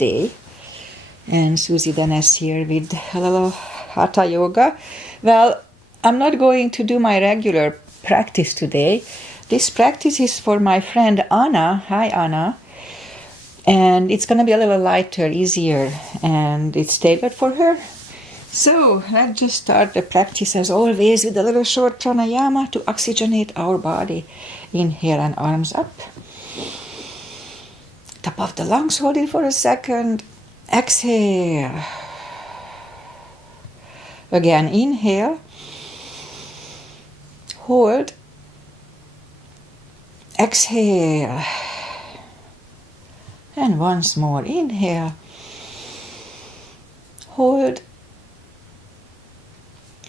day. And Susie then is here with a little Hatha Yoga. Well, I'm not going to do my regular practice today. This practice is for my friend Anna. Hi, Anna. And it's going to be a little lighter, easier, and it's tailored for her. So let's just start the practice as always with a little short pranayama to oxygenate our body. Inhale and arms up. Top of the lungs, hold it for a second. Exhale. Again, inhale. Hold. Exhale. And once more, inhale. Hold.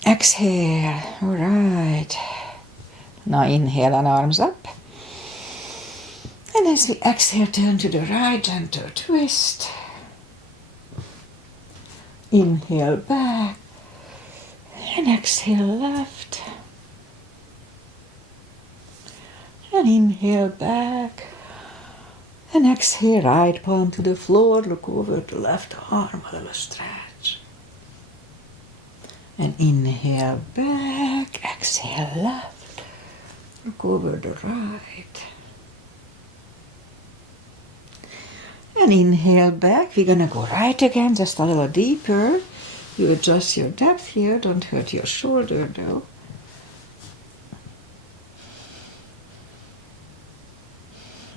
Exhale. All right. Now inhale and arms up. And as we exhale, turn to the right, gentle twist. Inhale back. And exhale left. And inhale back. And exhale, right palm to the floor. Look over the left arm, a little stretch. And inhale back. Exhale left. Look over the right. And inhale back. We're going to go right again, just a little deeper. You adjust your depth here. Don't hurt your shoulder though.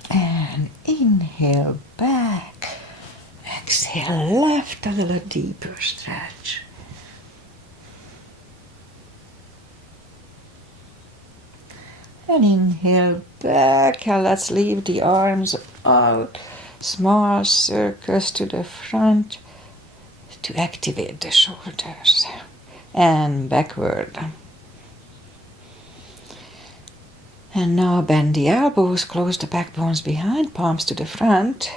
And inhale back. Exhale left, a little deeper stretch. And inhale back. And let's leave the arms out. Small circles to the front to activate the shoulders. And backward. And now bend the elbows, close the backbones behind, palms to the front.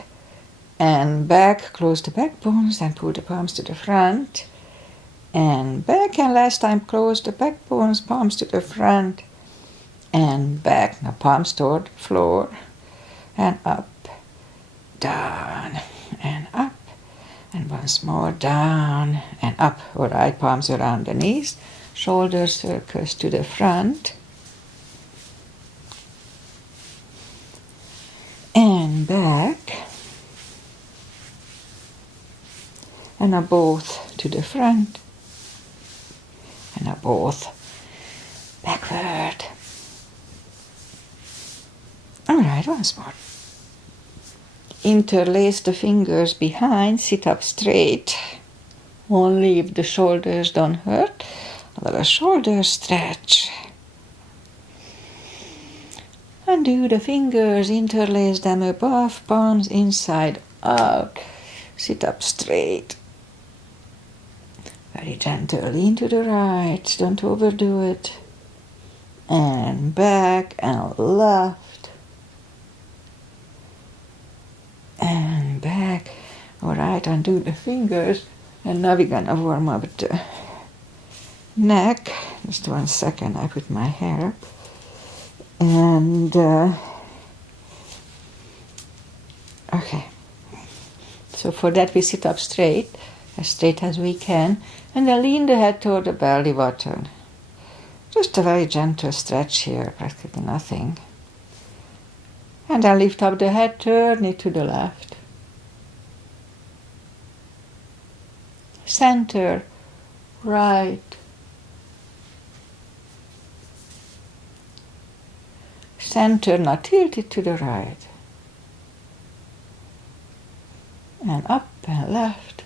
And back, close the backbones and pull the palms to the front. And back, and last time close the backbones, palms to the front. And back, now palms toward the floor. And up, down, and up. And once more, down and up. All right, palms around the knees, shoulder circles to the front. And back. And now both to the front. And now both backward. All right, once more. Interlace the fingers behind, sit up straight. Only if the shoulders don't hurt. A little shoulder stretch. Undo the fingers, interlace them above, palms inside out. Sit up straight. Very gentle, lean to the right, don't overdo it. And back and left. And back. All right, undo the fingers. And now we're gonna warm up the neck. Just 1 second, I put my hair up. And, okay. So for that we sit up straight as we can. And then lean the head toward the belly button. Just a very gentle stretch here, practically nothing. And then lift up the head, turn it to the left. Center, right. Center, now tilt it to the right. And up and left.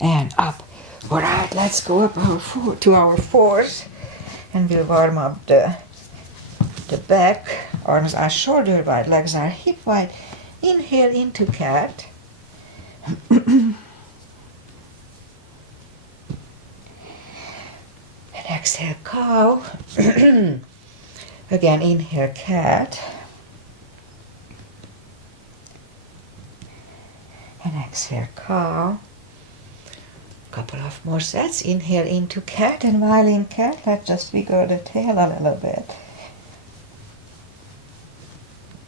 And up. All right, let's go up to our fours. And we'll warm up the back. Arms are shoulder wide, legs are hip wide. Inhale into cat. And exhale, cow. Again, inhale, cat. And exhale, cow. Couple of more sets. Inhale into cat, and while in cat, let's just wiggle the tail a little bit.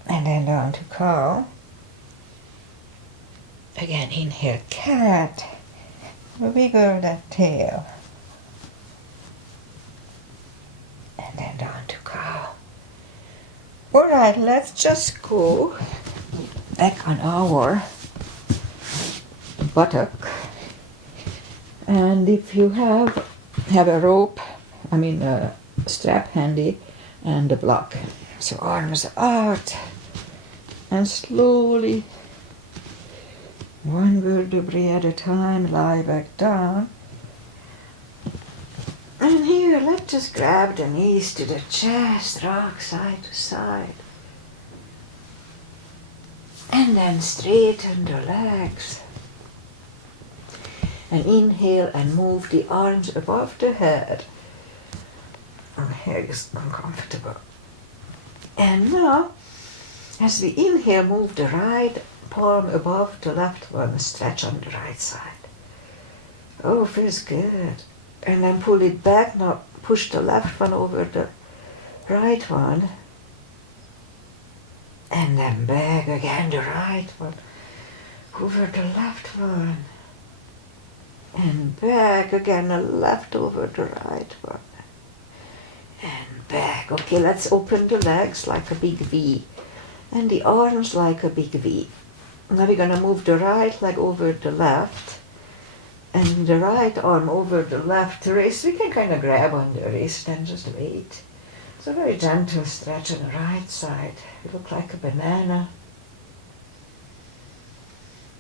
And then down to cow. Again, inhale, cat. Wiggle that tail. And then down to cow. Alright, let's just go back on our buttock. And if you have a rope, a strap handy and a block. So arms out and slowly, one vertebrae at a time, lie back down. And here, let's just grab the knees to the chest, rock side to side. And then straighten the legs. And inhale and move the arms above the head. My head is uncomfortable. And now, as we inhale, move the right palm above the left one, stretch on the right side. Oh, feels good. And then pull it back, now push the left one over the right one. And then back again, the right one over the left one. And back again, the left over the right one. And back. Okay, let's open the legs like a big V. And the arms like a big V. Now we're going to move the right leg over the left. And the right arm over the left wrist. We can kind of grab on the wrist and just wait. It's a very gentle stretch on the right side. You look like a banana.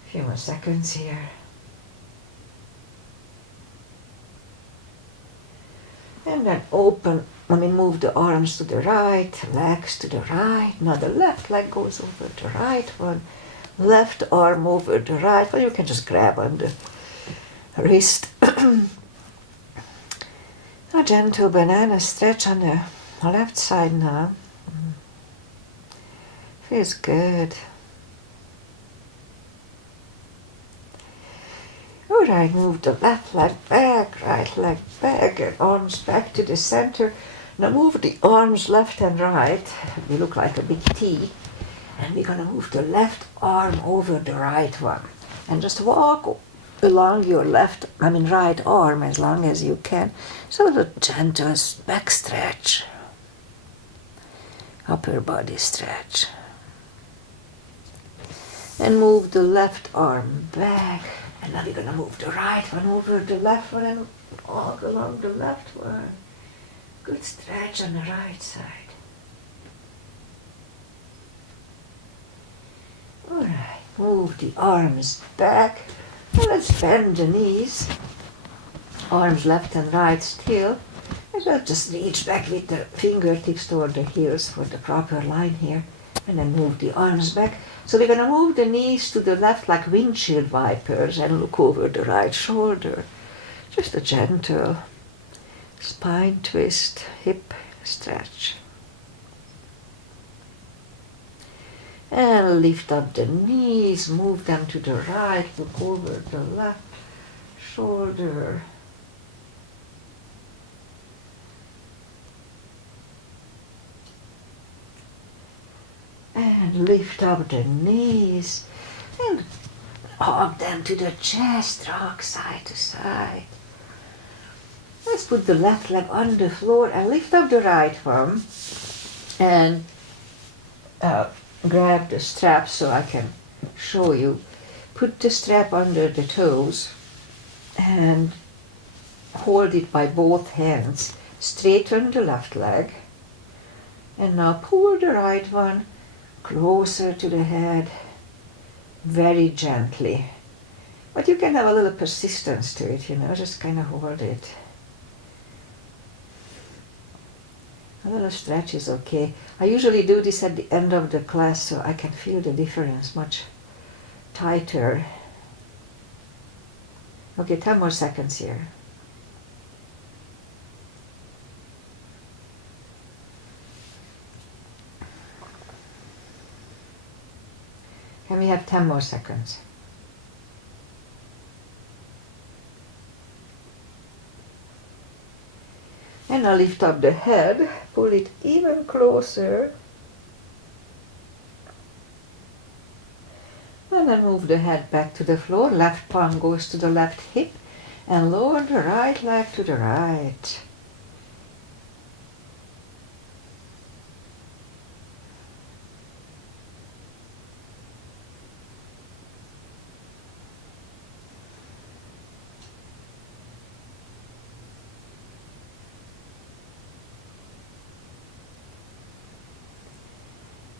A few more seconds here. And then move the arms to the right, legs to the right. Now the left leg goes over the right one. Left arm over the right one. You can just grab on the wrist. A gentle banana stretch on the left side now. Feels good. Alright, move the left leg back, right leg back, and arms back to the center. Now move the arms left and right. We look like a big T. And we're going to move the left arm over the right one. And just walk along your right arm as long as you can. So the gentle back stretch. Upper body stretch. And move the left arm back. And now we're going to move the right one over the left one and walk along the left one. Good stretch on the right side. Alright, move the arms back. And let's bend the knees. Arms left and right still. And we'll just reach back with the fingertips toward the heels for the proper line here. And then move the arms back. So we're going to move the knees to the left like windshield wipers and look over the right shoulder. Just a gentle spine twist, hip stretch. And lift up the knees, move them to the right, look over the left shoulder. And lift up the knees and hug them to the chest, rock side to side. Let's put the left leg on the floor and lift up the right one and grab the strap so I can show you. Put the strap under the toes and hold it by both hands. Straighten the left leg and now pull the right one closer to the head, very gently. But you can have a little persistence to it, just kind of hold it. A little stretch is okay. I usually do this at the end of the class so I can feel the difference much tighter. Okay, 10 more seconds here. Can we have 10 more seconds? And now lift up the head, pull it even closer. And then move the head back to the floor. Left palm goes to the left hip. And lower the right leg to the right.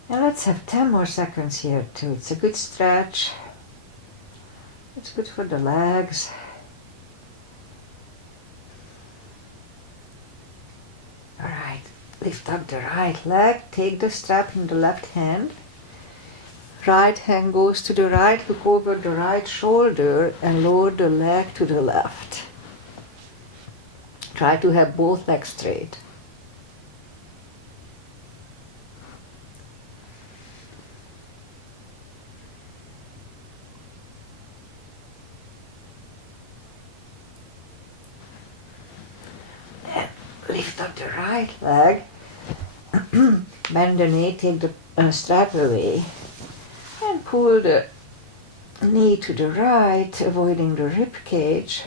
And let's have 10 more seconds here too. It's a good stretch. It's good for the legs. Alright, lift up the right leg, take the strap in the left hand. Right hand goes to the right, look over the right shoulder and lower the leg to the left. Try to have both legs straight. Lift up the right leg, bend the knee, take the strap away, and pull the knee to the right, avoiding the rib cage,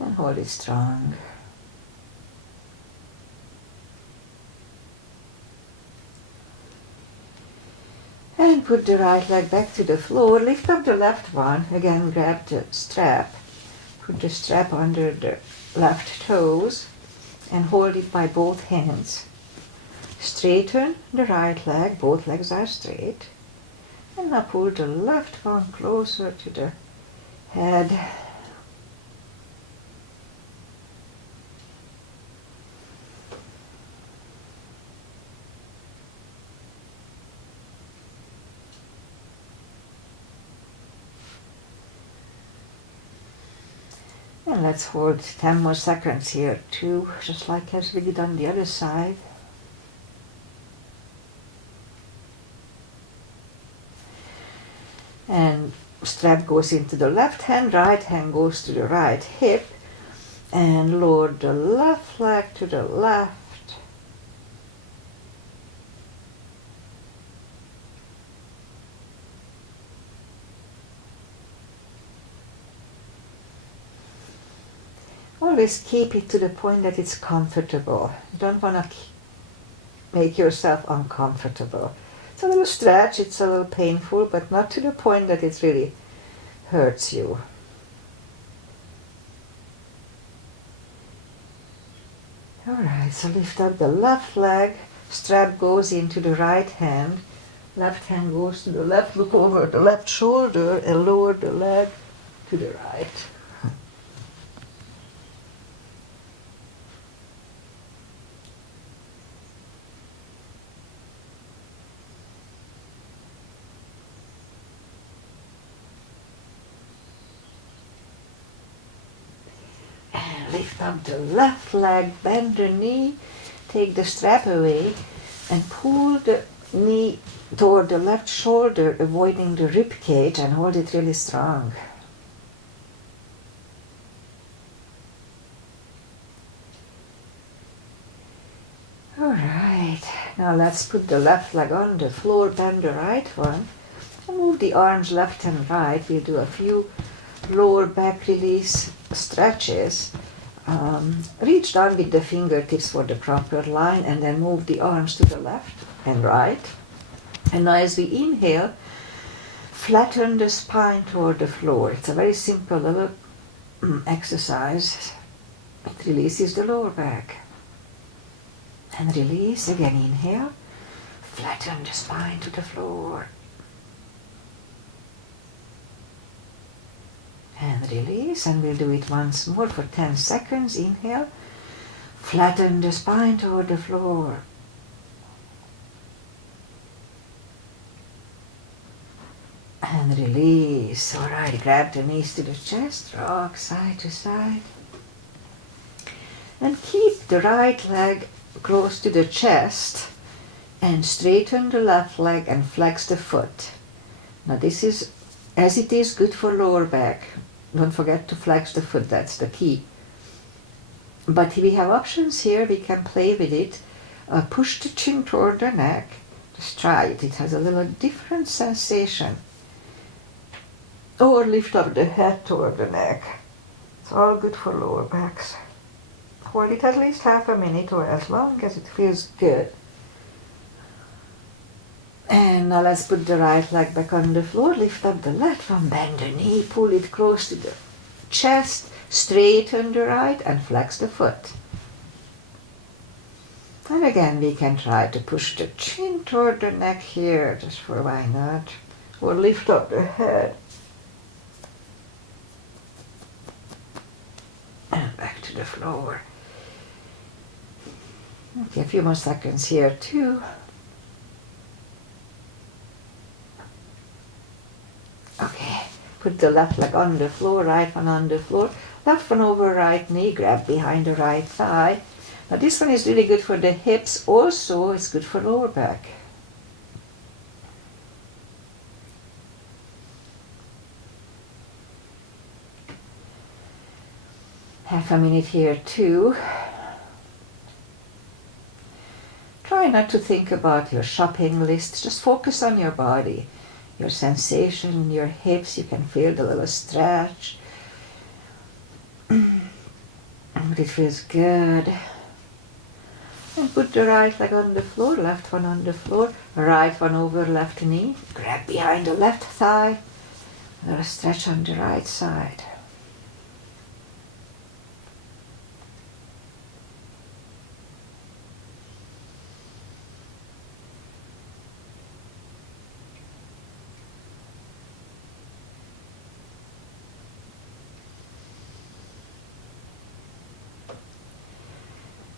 and hold it strong. And put the right leg back to the floor, lift up the left one, again grab the strap, put the strap under the left toes and hold it by both hands. Straighten the right leg, both legs are straight. And now pull the left one closer to the head. And let's hold 10 more seconds here too, just like as we did on the other side. And strap goes into the left hand goes to the right hip, and lower the left leg to the left. Always keep it to the point that it's comfortable. You don't want to make yourself uncomfortable. It's a little stretch, it's a little painful, but not to the point that it really hurts you. Alright, so lift up the left leg, strap goes into the right hand, left hand goes to the left, look over the left shoulder and lower the leg to the right. Lift up the left leg, bend the knee, take the strap away and pull the knee toward the left shoulder, avoiding the rib cage, and hold it really strong. Alright, now let's put the left leg on the floor, bend the right one, and move the arms left and right. We'll do a few lower back release stretches. Reach down with the fingertips for the proper line and then move the arms to the left and right. And now as we inhale, flatten the spine toward the floor. It's a very simple little exercise. It releases the lower back. And release, again inhale, flatten the spine to the floor. And release, and we'll do it once more for 10 seconds. Inhale, flatten the spine toward the floor. And release. Alright, grab the knees to the chest, rock side to side. And keep the right leg close to the chest and straighten the left leg and flex the foot. Now this is, as it is, good for lower back. Don't forget to flex the foot, that's the key. But we have options here, we can play with it. Push the chin toward the neck, Just try it. It has a little different sensation. Or lift up the head toward the neck. It's all good for lower backs. Hold it at least half a minute or as long as it feels good. And now let's put the right leg back on the floor. Lift up the left one, bend the knee, pull it close to the chest, straighten the right and flex the foot. And again we can try to push the chin toward the neck here, just for why not. Or lift up the head. And back to the floor. Okay, a few more seconds here too. Okay, put the left leg on the floor, right one on the floor. Left one over right knee, grab behind the right thigh. Now this one is really good for the hips, also it's good for lower back. Half a minute here too. Try not to think about your shopping list, just focus on your body. Your sensation, your hips, you can feel the little stretch. But it feels good. And put the right leg on the floor, left one on the floor, right one over left knee. Grab behind the left thigh. A little stretch on the right side.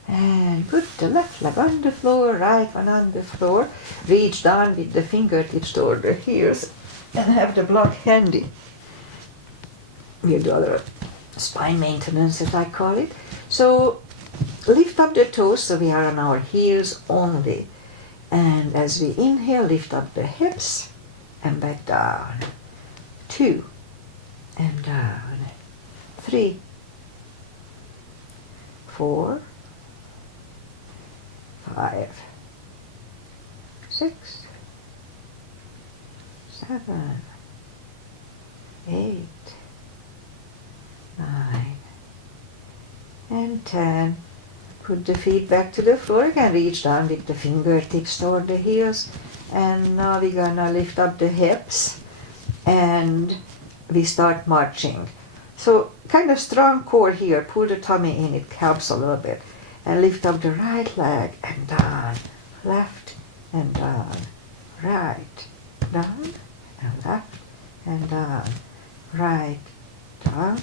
And put the left leg on the floor, right one on the floor. Reach down with the fingertips toward the heels and have the block handy. We'll do a little spine maintenance, as I call it. So lift up the toes so we are on our heels only. And as we inhale, lift up the hips and back down. 2 and down. 3, 4, 5, 6, 7, 8, 9, and 10. Put the feet back to the floor again. Reach down with the fingertips toward the heels. And now we're gonna lift up the hips and we start marching. So kind of strong core here. Pull the tummy in, it helps a little bit. And lift up the right leg and down, left and down, right, down and left and down, right, down,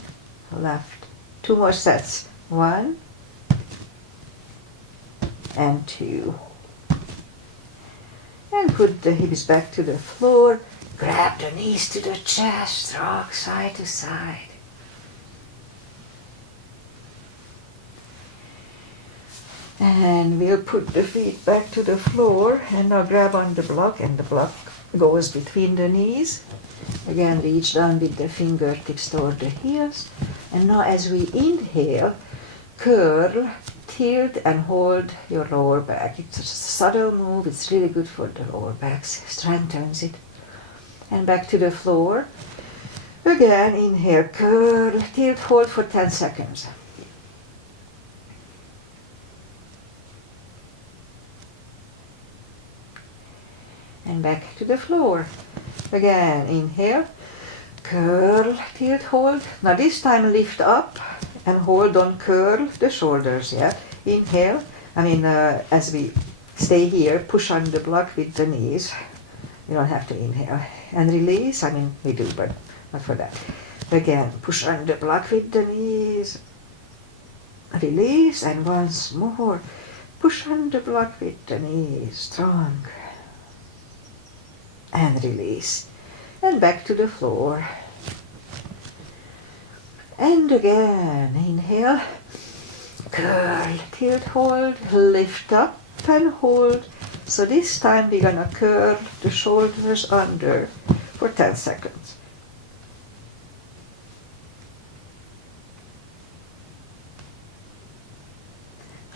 left. 2 more sets. 1 and 2. And put the hips back to the floor. Grab the knees to the chest, rock side to side. And we'll put the feet back to the floor and now grab on the block, and the block goes between the knees. Again, reach down with the fingertips toward the heels. And now as we inhale, curl, tilt and hold your lower back. It's a subtle move, it's really good for the lower back, strengthens it. And back to the floor. Again, inhale, curl, tilt, hold for 10 seconds. And back to the floor. Again, inhale, curl, tilt, hold. Now this time lift up and hold on, curl the shoulders, yeah? Inhale, as we stay here, push on the block with the knees. You don't have to inhale. And release, we do, but not for that. Again, push on the block with the knees. Release, and once more, push on the block with the knees, strong. And release. And back to the floor. And again, inhale, curl, tilt, hold, lift up and hold. So this time we're gonna curl the shoulders under for 10 seconds.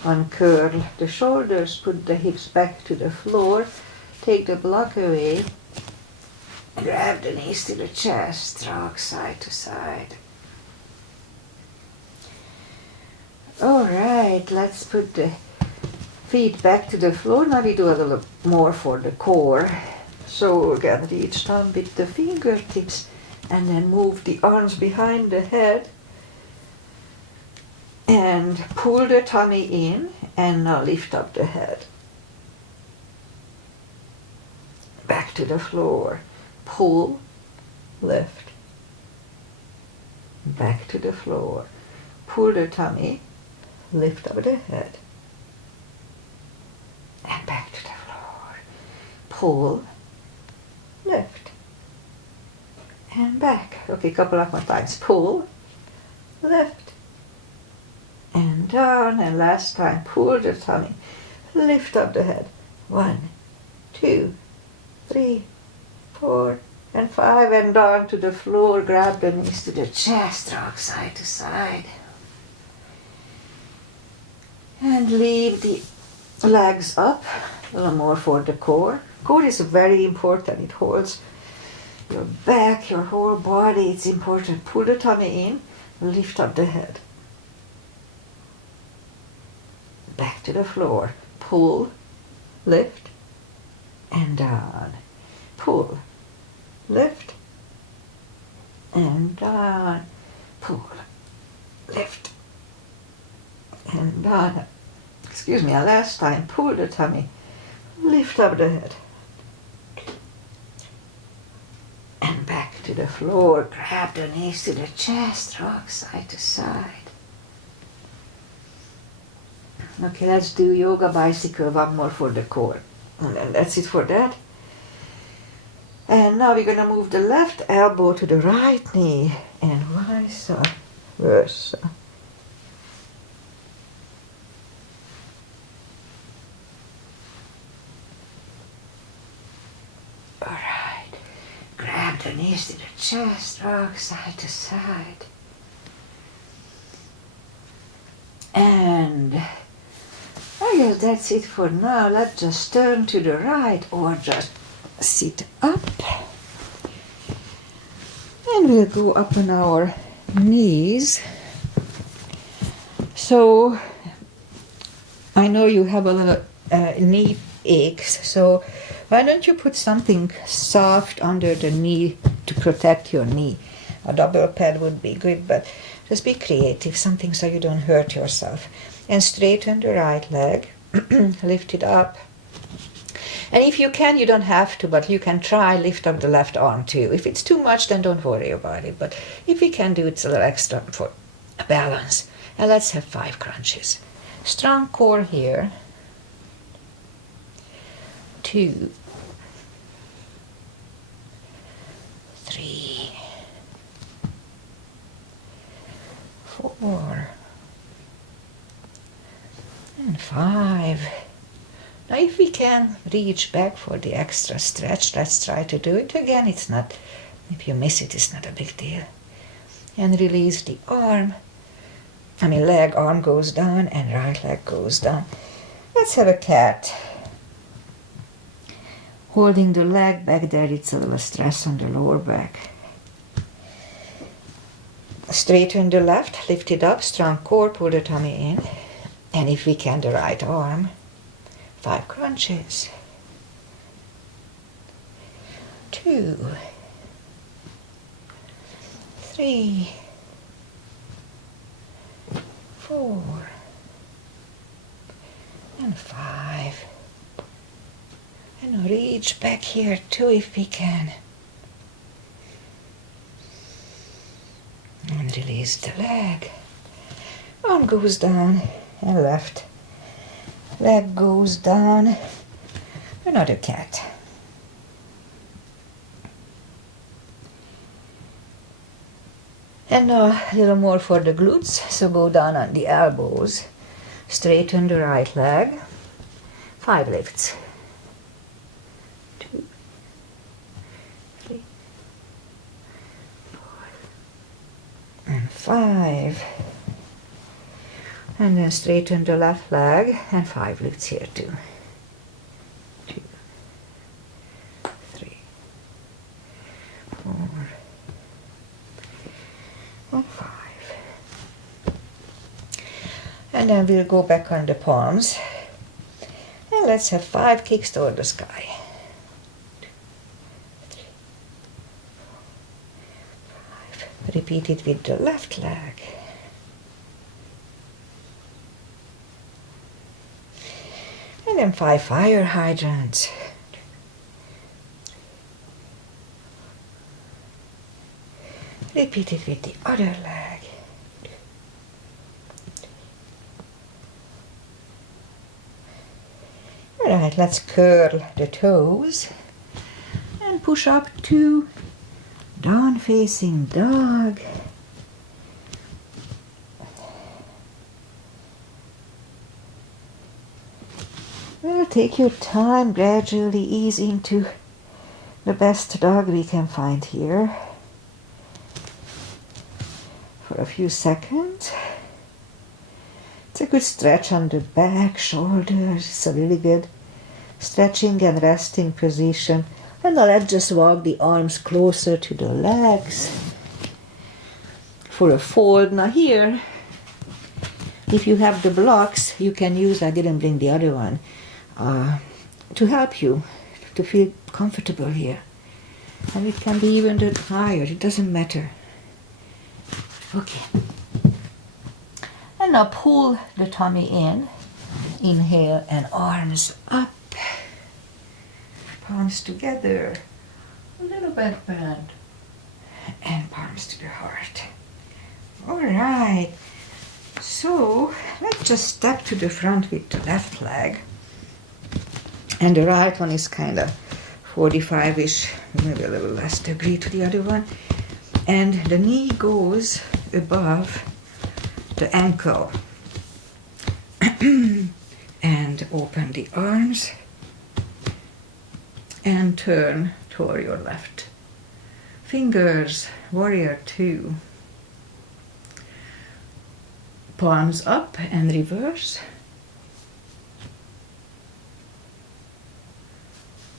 Uncurl the shoulders, put the hips back to the floor, take the block away, grab the knees to the chest, rock side to side. Alright, let's put the feet back to the floor. Now we do a little more for the core. So again, reach down with the fingertips and then move the arms behind the head and pull the tummy in and now lift up the head. Back to the floor. Pull, lift. Back to the floor. Pull the tummy, lift up the head. And back to the floor. Pull, lift. And back. Okay, couple of more times. Pull, lift. And down. And last time, pull the tummy, lift up the head. 1, 2, 3, 4, and 5, and down to the floor. Grab the knees to the chest, rock side to side. And leave the legs up, a little more for the core. Core is very important. It holds your back, your whole body. It's important. Pull the tummy in, lift up the head. Back to the floor. Pull, lift, and down. Pull, lift, and down. Pull, lift, and down. Excuse me, last time. Pull the tummy, lift up the head. And back to the floor. Grab the knees to the chest, rock side to side. Okay, let's do yoga bicycle, one more for the core. And then that's it for that. And now we're going to move the left elbow to the right knee and vice versa. Alright, grab the knees to the chest, rock side to side. And I guess that's it for now. Let's just turn to the right or just sit up. And we'll go up on our knees. So I know you have a little knee aches, so why don't you put something soft under the knee to protect your knee? A double pad would be good, but just be creative, something so you don't hurt yourself. And straighten the right leg, lift it up. And if you can, you don't have to, but you can try lift up the left arm too. If it's too much, then don't worry about it. But if we can do it, it's a little extra for balance. And let's have 5 crunches. Strong core here. 2, 3, 4, and 5. Now if we can reach back for the extra stretch, let's try to do it again. It's not, if you miss it, it's not a big deal. And release the arm. Leg, arm goes down and right leg goes down. Let's have a cat. Holding the leg back there, it's a little stress on the lower back. Straighten the left, lift it up, strong core, pull the tummy in. And if we can, the right arm. 5 crunches. 2, 3, 4, and 5. And reach back here too if we can. And release the leg. Arm goes down and left leg goes down. Another cat. And now a little more for the glutes. So go down on the elbows. Straighten the right leg. 5 lifts. 2, 3, 4, and 5. And then straighten the left leg and 5 lifts here too. 2, And then we'll go back on the palms. And let's have 5 kicks toward the sky. Repeat it with the left leg. And then 5 fire hydrants. Repeat it with the other leg. Alright, let's curl the toes and push up to down facing dog. Well, take your time, gradually ease into the best dog we can find here for a few seconds. It's a good stretch on the back, shoulders. It's a really good stretching and resting position. And now let's just walk the arms closer to the legs for a fold. Now here, if you have the blocks, you can use, I didn't bring the other one, to help you to feel comfortable here. And it can be even higher, it doesn't matter. Okay. And now pull the tummy in. Inhale and arms up. Palms together. A little bit bend. And palms to the heart. Alright. So let's just step to the front with the left leg. And the right one is kind of 45-ish, maybe a little less degree to the other one. And the knee goes above the ankle. And open the arms and turn toward your left. Fingers, warrior 2. Palms up and reverse.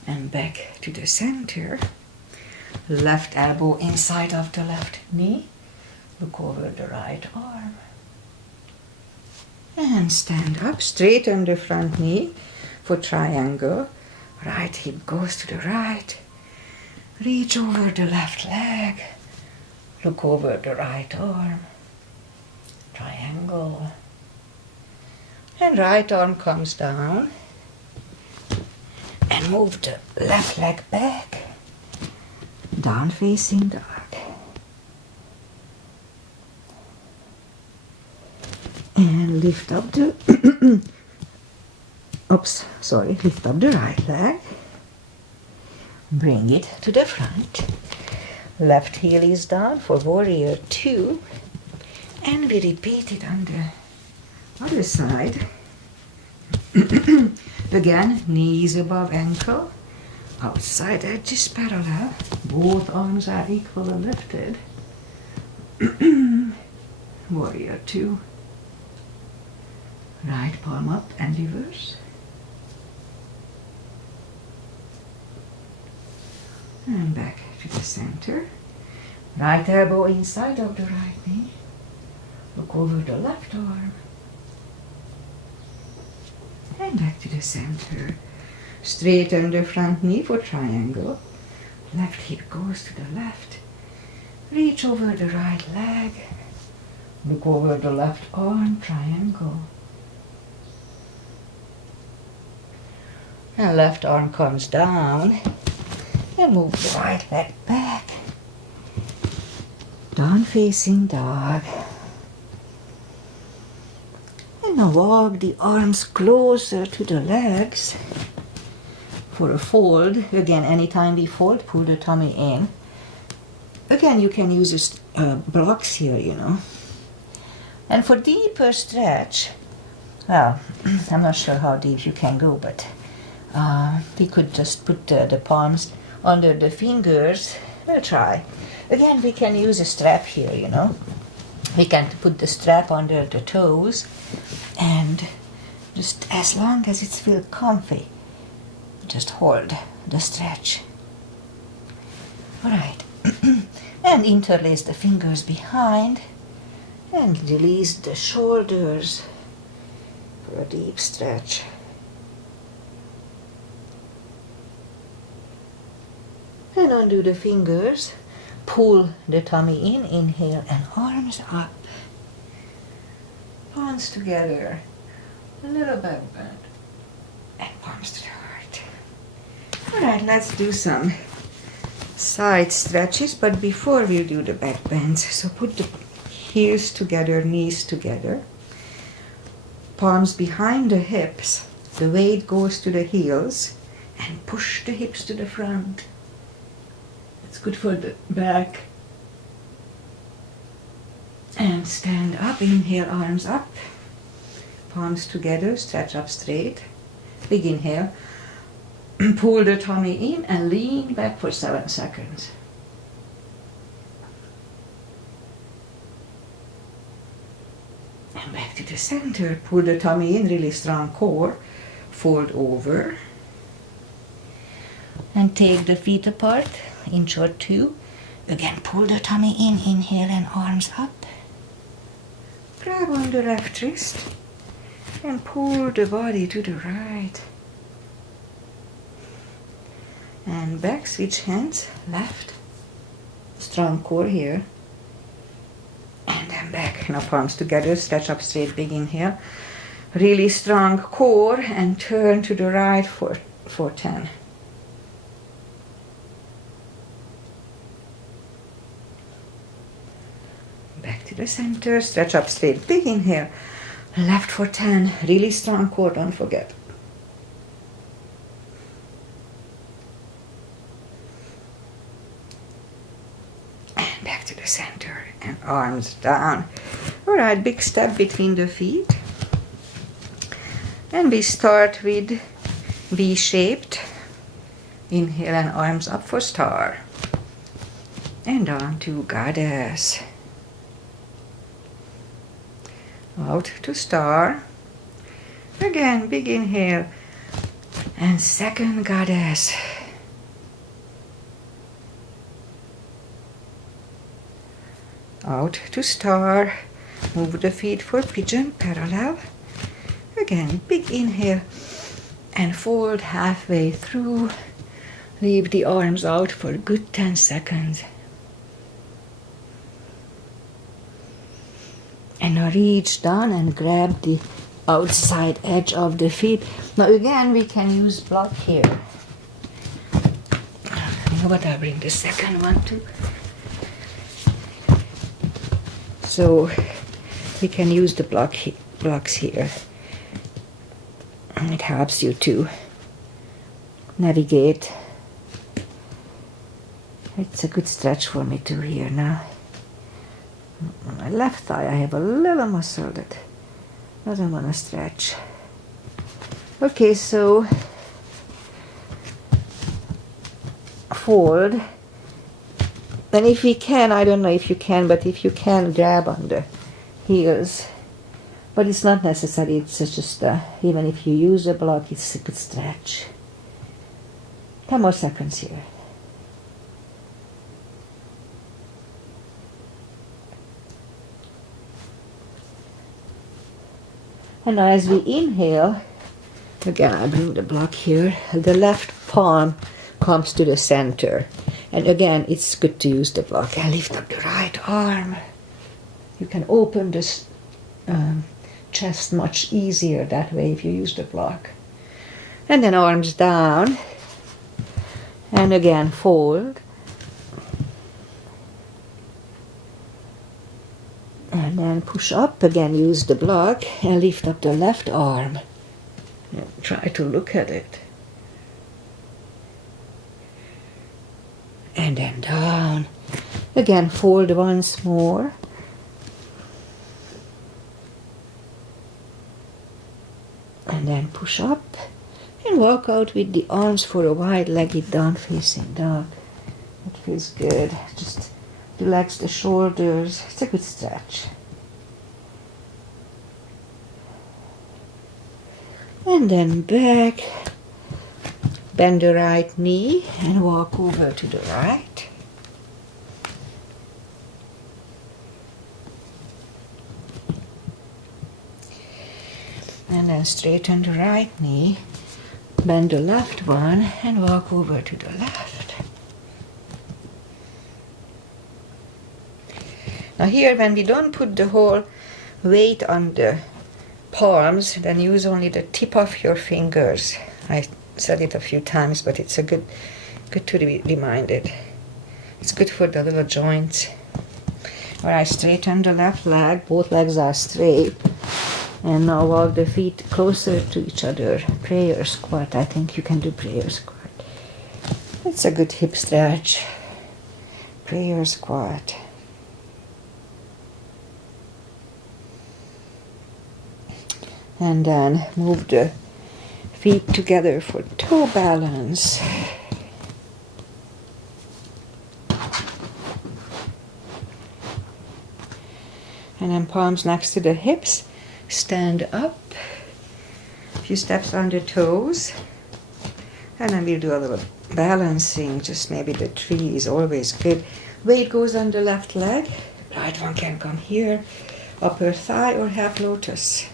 And back to the center. Left elbow inside of the left knee. Look over the right arm. And stand up, straighten the front knee for triangle. Right hip goes to the right. Reach over the left leg. Look over the right arm. Triangle. And right arm comes down. And move the left leg back. Down facing dog. And lift up the lift up the right leg. Bring it to the front. Left heel is down for warrior 2. And we repeat it on the other side. Again, knees above ankle. Outside edge is parallel. Both arms are equally lifted. Warrior 2. Right palm up and reverse. And back to the center. Right elbow inside of the right knee. Look over the left arm. And back to the center. Straighten the front knee for triangle. Left hip goes to the left. Reach over the right leg. Look over the left arm, triangle. And left arm comes down. And move the right leg back. Down facing dog. And now walk the arms closer to the legs for a fold. Again, anytime we fold, pull the tummy in. Again, you can use blocks here, you know. And for deeper stretch, well, I'm not sure how deep you can go, but we could just put the palms under the fingers. We'll try. Again, we can use a strap here, you know. We can put the strap under the toes and just as long as it feels comfy, just hold the stretch. Alright. And interlace the fingers behind and release the shoulders for a deep stretch. And undo the fingers. Pull the tummy in, inhale, and arms up. Palms together. A little back bend. And palms to the heart. Alright, let's do some side stretches, but before we do the back bends, so put the heels together, knees together. Palms behind the hips. The weight goes to the heels. And push the hips to the front. It's good for the back. And stand up, inhale, arms up. Palms together, stretch up straight. Big inhale. Pull the tummy in and lean back for 7 seconds. And back to the center. Pull the tummy in, really strong core. Fold over. And take the feet apart, inch or two. Again, pull the tummy in, inhale, and arms up. Grab on the left wrist and pull the body to the right. And back, switch hands, left. Strong core here. And then back, now palms together, stretch up straight, big inhale. Really strong core and turn to the right for 10. Back to the center, stretch up straight, big inhale. Left for 10, really strong core, don't forget. And back to the center and arms down. Alright, big step between the feet. And we start with V-shaped. Inhale and arms up for star. And down to goddess. Out to star. Again, big inhale. And second goddess. Out to star. Move the feet for pigeon, parallel. Again, big inhale. And fold halfway through. Leave the arms out for a good 10 seconds. And now reach down and grab the outside edge of the feet. Now again, we can use block here. You know what, I'll bring the second one too. So we can use the blocks here. And it helps you to navigate. It's a good stretch for me too here now. On my left thigh I have a little muscle that doesn't want to stretch. Okay, so fold. And if we can, I don't know if you can, but if you can, grab on the heels. But it's not necessary, it's just even if you use a block, it's a good stretch. 10 more seconds here. And now as we inhale, again I bring the block here, the left palm comes to the center. And again, it's good to use the block. And lift up the right arm. You can open this chest much easier that way if you use the block. And then arms down. And again, fold. And then push up, again use the block and lift up the left arm. And try to look at it. And then down. Again, fold once more. And then push up and walk out with the arms for a wide-legged down facing dog. That feels good. Just relax the shoulders. It's a good stretch. And then back. Bend the right knee and walk over to the right. And and then straighten the right knee. Bend the left one and walk over to the left. Now here, when we don't put the whole weight on the palms, then use only the tip of your fingers. I said it a few times, but it's good to be reminded. It's good for the little joints. All right, straighten the left leg. Both legs are straight. And now walk the feet closer to each other. Prayer squat. I think you can do prayer squat. It's a good hip stretch. Prayer squat. And then move the feet together for toe balance. And then palms next to the hips. Stand up. A few steps on the toes. And then we'll do a little balancing. Just maybe the tree is always good. Weight goes on the left leg. Right one can come here. Upper thigh or half lotus.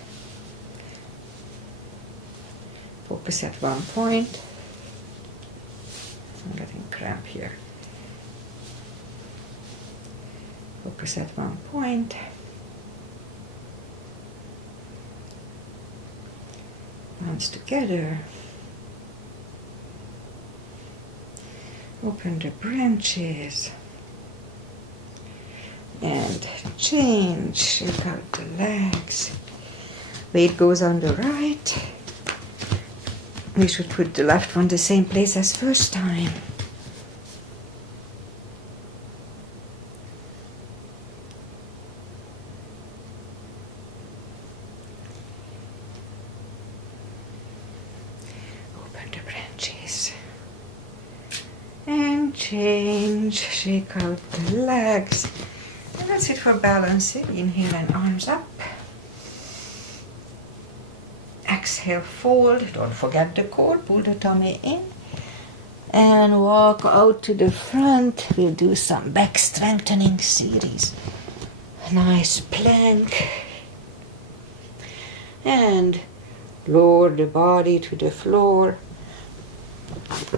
Focus at one point. I'm getting cramp here. Focus at one point. Hands together. Open the branches. And change. Shake out the legs. Weight goes on the right. We should put the left one the same place as first time. Open the branches. And change. Shake out the legs. And that's it for balancing. Inhale and arms up. Exhale, fold. Don't forget the core. Pull the tummy in. And walk out to the front. We'll do some back strengthening series. Nice plank. And lower the body to the floor.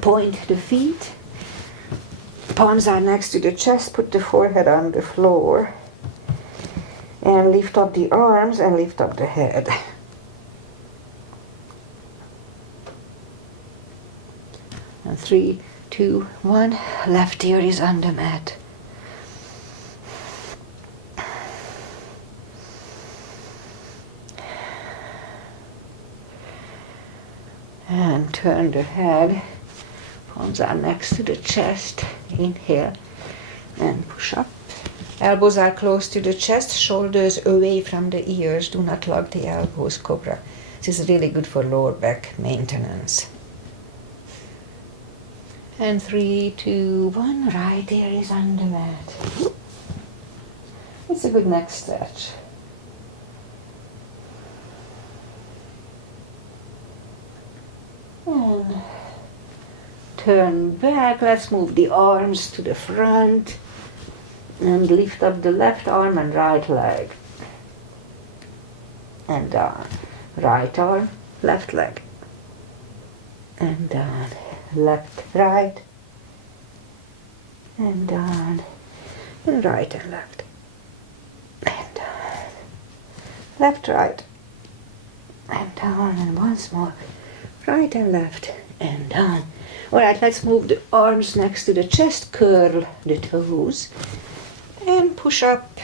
Point the feet. Palms are next to the chest. Put the forehead on the floor. And lift up the arms and lift up the head. And 3, 2, 1. Left ear is on the mat. And turn the head. Palms are next to the chest. Inhale and push up. Elbows are close to the chest, shoulders away from the ears. Do not lock the elbows, cobra. This is really good for lower back maintenance. And 3, 2, 1. Right ear is on the mat. It's a good neck stretch. And turn back. Let's move the arms to the front. And lift up the left arm and right leg. And down. Right arm, left leg. And down. Left, right. And down. And right and left. And down. Left, right. And down. And once more. Right and left. And down. Alright, let's move the arms next to the chest. Curl the toes. And push up.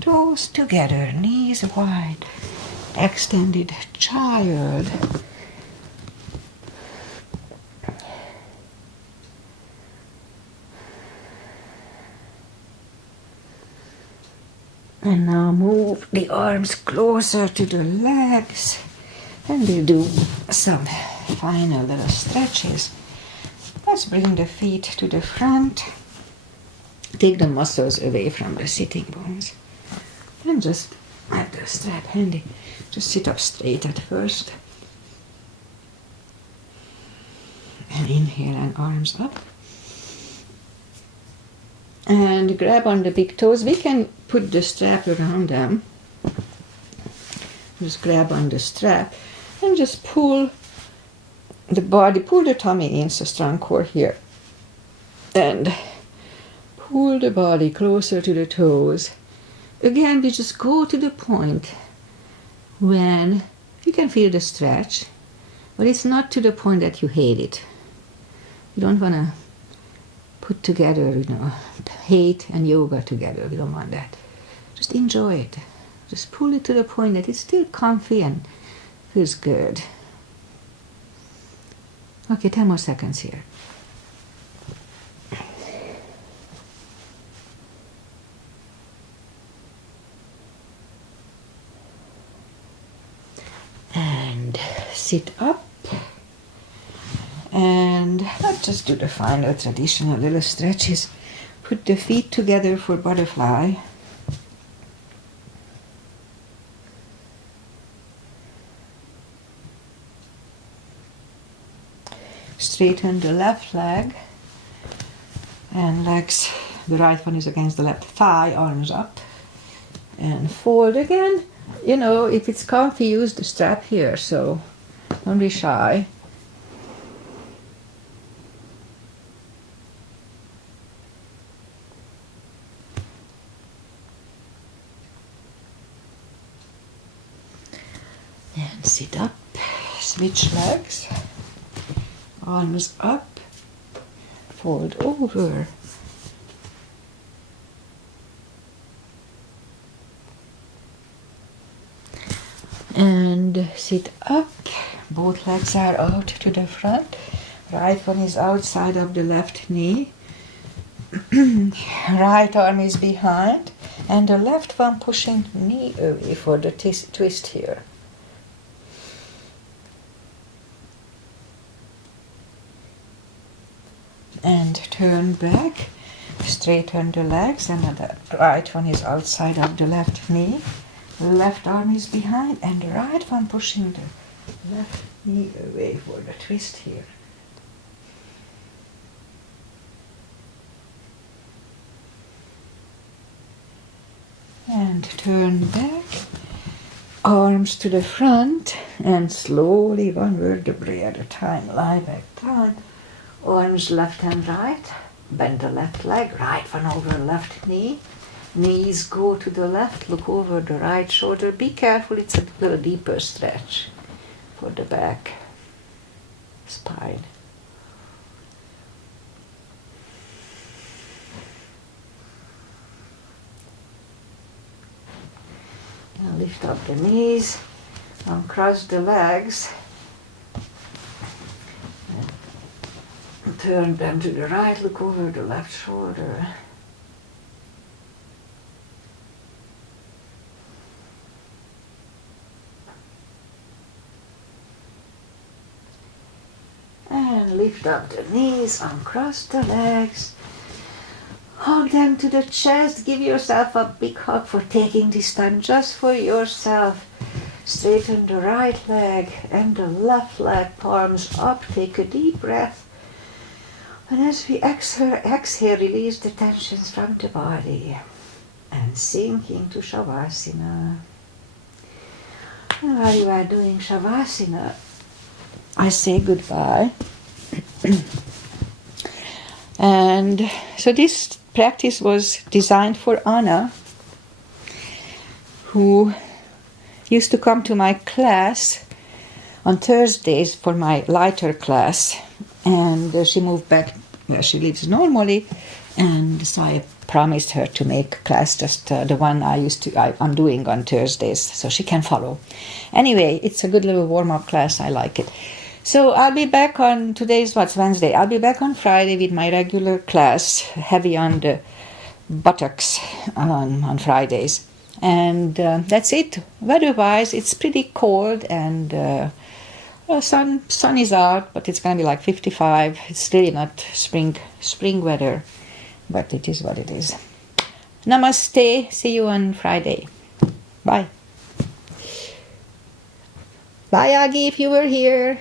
Toes together. Knees wide. Extended child. And now move the arms closer to the legs. And we'll do some final little stretches. Let's bring the feet to the front. Take the muscles away from the sitting bones. And just have the strap handy. Just sit up straight at first. And inhale and arms up. And grab on the big toes. We can put the strap around them. Just grab on the strap and just pull the body, pull the tummy in, so strong core here. And pull the body closer to the toes. Again, we just go to the point when you can feel the stretch, but it's not to the point that you hate it. You don't want to put together, hate and yoga together. We don't want that. Just enjoy it. Just pull it to the point that it's still comfy and feels good. Okay, 10 more seconds here. And sit up. And let's just do the final traditional little stretches. Put the feet together for butterfly. Straighten the left leg and legs. The right one is against the left thigh, arms up. And fold again. If it's comfy, use the strap here, so don't be shy. And sit up, switch legs, arms up, fold over. And sit up, both legs are out to the front, right one is outside of the left knee, right arm is behind, and the left one pushing knee away for the twist here. And turn back, straighten the legs, and the right one is outside of the left knee. Left arm is behind, and the right one pushing the left knee away for the twist here. And turn back, arms to the front, and slowly, one vertebrae at a time, lie back down. Arms left and right, bend the left leg, right one over left knee. Knees go to the left, look over the right shoulder. Be careful, it's a little deeper stretch for the back, spine. Now lift up the knees, uncross the legs. Turn them to the right, look over the left shoulder. And lift up the knees, uncross the legs. Hug them to the chest. Give yourself a big hug for taking this time just for yourself. Straighten the right leg and the left leg, palms up. Take a deep breath. And as we exhale, release the tensions from the body and sink into Shavasana. And while you are doing Shavasana, I say goodbye. And so this practice was designed for Anna, who used to come to my class on Thursdays for my lighter class. And she moved back where she lives normally, and so I promised her to make class just the one I'm doing on Thursdays, so she can follow. Anyway, it's a good little warm-up class. I like it. So I'll be back on, Wednesday. I'll be back on Friday with my regular class, heavy on the buttocks on Fridays. And that's it. Weather-wise, it's pretty cold, and sun is out, but it's going to be like 55. It's really not spring weather, but it is what it is. Namaste. See you on Friday. Bye. Bye, Aggie, if you were here.